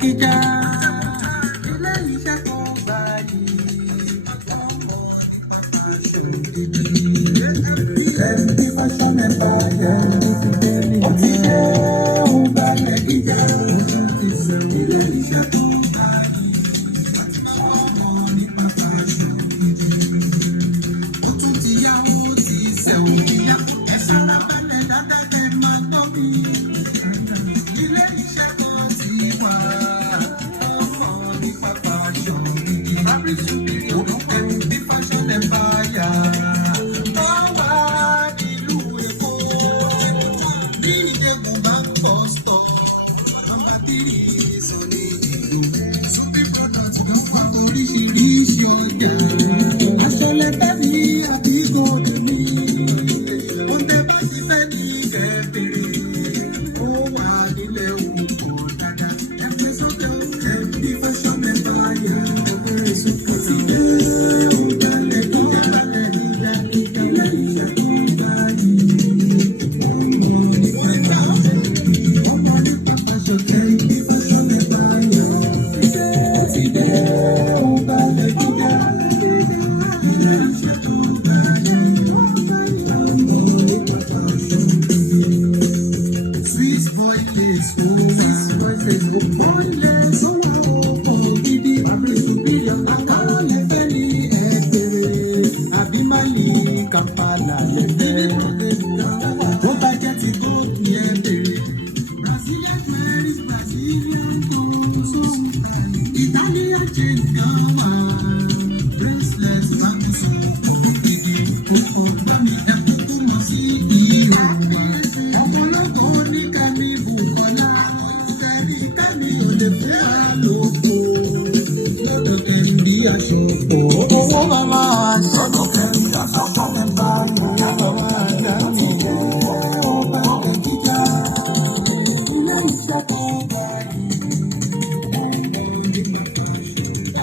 kíjà. Ilé iṣẹ́ tó gbayì. Kembee Fashion Empire Ese. Ó ti dé ó balẹ̀ kíjà. Ilé iṣẹ́ tó gbayì. Ọmọ nípa fashion. Ó tún ti yá ó ti sẹ̀wọ̀n. Ẹ sára balẹ̀ dáadáa kẹ́ máa gbọ́ mi. Ilé iṣẹ́ tó ti wà. Ọmọ nípa fashion. Fabric superior Kembee Fashion Empire. Ó wà nílùú Èkó. Bí ìjẹ̀bù bá ń bọ̀ stọ̀. Nọ́mbà 3 sórí ìlú. Súbí product ló wà oríṣiríṣi ọjà. Aṣọ lẹ́tà ní àbí gold ní. Oúnjẹ bá ti fẹ́ ní kẹ̀bẹ̀rẹ̀. Ó wà nílẹ̀ òkò dáadáa. Ẹgbẹ́ sọ́jọ́ Kembee Fashion Empire. Ó ti dé ó balẹ̀ kíjà. Ilé iṣẹ́ tó gbayì. Ọmọ nípa fashion Kembee Fashion Empire. Ó ti dé ó balẹ̀ kíjà. Ilé iṣẹ́ tó gbayì. Ọmọ nípa fashion. Swiss boy lace, Swiss boy lace, boy lace, oh gidi, fabric superior, Ankara lẹ́fẹ̀ ní ẹ̀ẹ́dẹ̀rẹ̀, àbí Mali, Kampala lẹ́fẹ̀. Bó bá jẹ́ ti gold ní ẹ̀ẹ́dẹ̀rẹ̀. Brazilian jewelry, Brazilian gold, Italian chain náà wà. Bracelet, bangles, gidi, kókó, dámidá, kókó mọ̀ sí ìhò mi. Ọmọlọ́kọ ní Kami Bukola, Kami ò lè fẹ́ àlòkù. Lọ́dọ̀ Kembee aṣọ pọ̀. Owó màmá aṣọ Kembee aṣọ mẹ́ta ìyá bàbá àgbà mi. Ó balẹ̀ kíjà. Ilé iṣẹ́ tó gbayì.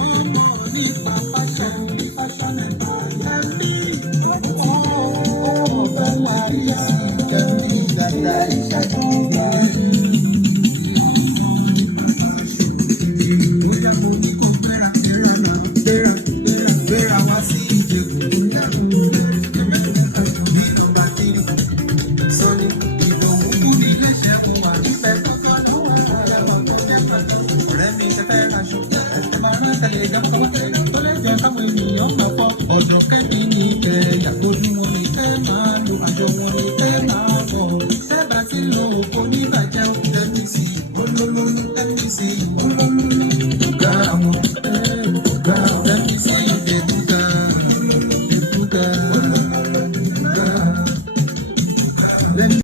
Ọmọ nípa fashion, Fashion Empire. Ó balẹ̀ kíjà. Kembee dada iṣẹ́ tó gbayì. Bóyá mo ní kó gbéra wá sí Ìjẹ̀bú. Nínú bàtírì, Sọ́ni, Ìdòwú kú ní iléeṣẹ́ wọn wà nífẹ̀ẹ́ kọ́kọ́ lọ́wọ́ ẹ̀wọ̀n tó jẹ́ pàtó. Ọ̀rẹ́ mi ṣe fẹ́ aṣọ. Ẹ máa rán tẹ̀lé ìjọba tó lè jẹ́ káwọn ènìyàn máa fọ́. Ọ̀dọ̀ Kembee ní kẹ̀yà ojú wọn ní kẹ́ máa lo aṣọ wọn ní kẹ́ máa bọ̀. Tẹ́bà tí lo òkò níbàjẹ́ tẹ́bí sí olólùlù tẹ́bí sí olólùlù. Ọ̀gá àwọn tẹ́bí sí.